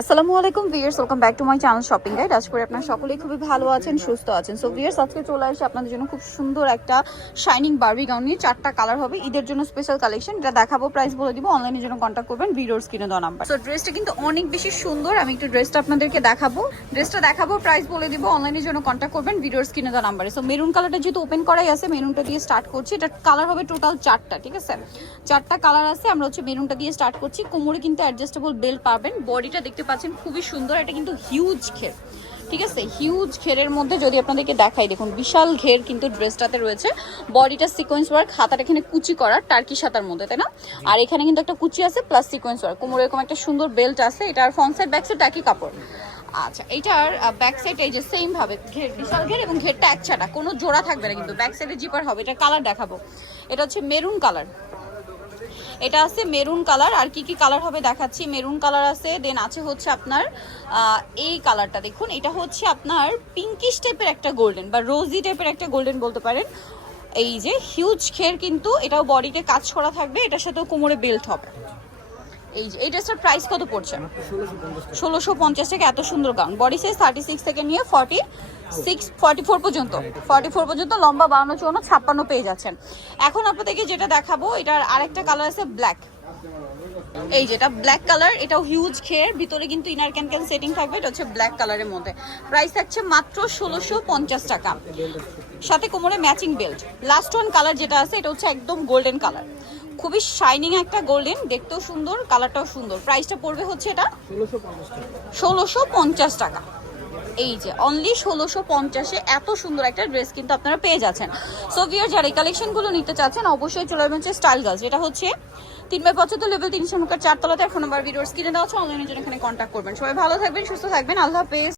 আসসালামু আলাইকুম viewers, welcome back to my channel shopping guide. আজ করে আপনারা সকলেই খুবই ভালো আছেন, সুস্থ আছেন। সো ভিউয়ার্স, আজকে চলে আসে আপনাদের জন্য খুব সুন্দর একটা শাইনিং বারবি গাউন নিয়ে। 4টা কালার হবে, ঈদের জন্য স্পেশাল কালেকশন। এটা দেখাবো, প্রাইস বলে দিব, অনলাইনের জন্য কন্ট্যাক্ট করবেন ভিডিওর স্ক্রিনে দেওয়া নাম্বার। সো ড্রেসটা কিন্তু অনেক বেশি সুন্দর। আমি একটু ড্রেসটা আপনাদেরকে দেখাবো, প্রাইস বলে দিব, অনলাইনের জন্য কন্ট্যাক্ট করবেন ভিডিওর স্ক্রিনে দেওয়া নাম্বারে। সো মেরুন কালারটা যেহেতু ওপেন করাই আছে, মেরুনটা দিয়ে স্টার্ট করছি। এটা কালার হবে টোটাল 4টা, ঠিক আছে? 4টা কালার আছে, আমরা হচ্ছে মেরুনটা দিয়ে স্টার্ট করছি। কোমরে কিন্তু অ্যাডজাস্টেবল বেল্ট পাবেন। বডিটা দেখতে পাচ্ছেন খুবই সুন্দর, এটা কিন্তু হিউজ ঘের, ঠিক আছে? হিউজ ঘেরের মধ্যে যদি আপনাদেরকে দেখাই, দেখুন বিশাল ঘের কিন্তু ড্রেসটাতে রয়েছে। বডিটা সিকোয়েন্স ওয়ার্ক, হাতাটা এখানে কুচি করা টার্কি হাতার মধ্যে, তাই না? আর এখানে কিন্তু একটা কুচি আছে প্লাস সিকোয়েন্স ওয়ার্ক। কোমরে এরকম একটা সুন্দর বেল্ট আছে। এটার ফ্রন্ট সাইড ব্যাক সাইড একই কাপড়। আচ্ছা, এইটার ব্যাক সাইড এই যে সেম ভাবে ঘের, বিশাল ঘের, এবং ঘেরটা একছাটা, কোনো জোড়া থাকবে না কিন্তু। ব্যাক সাইডে জিপার হবে। এটা কালার দেখাবো, এটা হচ্ছে মেরুন কালার। এটা আছে মেরুন কালার। আর কি কি কালার হবে দেখাচ্ছি। মেরুন কালার আছে, দেন আছে হচ্ছে আপনার এই কালারটা দেখুন, এটা হচ্ছে আপনার পিঙ্কিশ টাইপের একটা গোল্ডেন বা রোজি টাইপের একটা গোল্ডেন বলতে পারেন। এই যে হিউজ ঘের কিন্তু, এটাও বডিতে কাজ করা থাকবে, এটার সাথেও কোমরে বেল্ট হবে। এই যে এই ড্রেসটার প্রাইস কত পড়ছে? 1650 টাকা। এত সুন্দর গাউন, বডি সাইজ 36 থেকে নিয়ে 44 পর্যন্ত, লম্বা 52, 54, 56 পেয়ে যাচ্ছেন। এখন আপনাদেরকে যেটা দেখাবো, এটার আরেকটা কালার আছে ব্ল্যাক। এই যেটা ব্ল্যাক কালার, এটাও হিউজ ঘের, ভিতরে কিন্তু ইনার ক্যান সেটিং থাকবে। এটা হচ্ছে ব্ল্যাক কালারের মধ্যে। প্রাইস থাকছে মাত্র 1650 টাকা, সাথে কোমরে matching belt. Last one colour যেটা আছে, এটা হচ্ছে একদম গোল্ডেন কালার, খুবই শাইনিং একটা গোল্ডেন, দেখতেও সুন্দর, কালারটাও সুন্দর। প্রাইসটা পড়বে হচ্ছে এটা 1650 টাকা। এই যে অনলি 1650-এ এত সুন্দর একটা ড্রেস কিন্তু আপনারা পেয়ে যাচ্ছেন। সো ভিউয়ার, যারা এই কালেকশনগুলো নিতে চাচ্ছেন অবশ্যই চলে আসবেন স্টাইল গার্লস, যেটা হচ্ছে 3/75 লেভেল 3 শামুকার 4 তলাতে। ফোন নাম্বার ভিডিওর স্ক্রিনে দেওয়া আছে, অনলাইনের জন্য এখানে কন্ট্যাক্ট করবেন। সবাই ভালো থাকবেন, সুস্থ থাকবেন, আল্লাহ হাফেজ।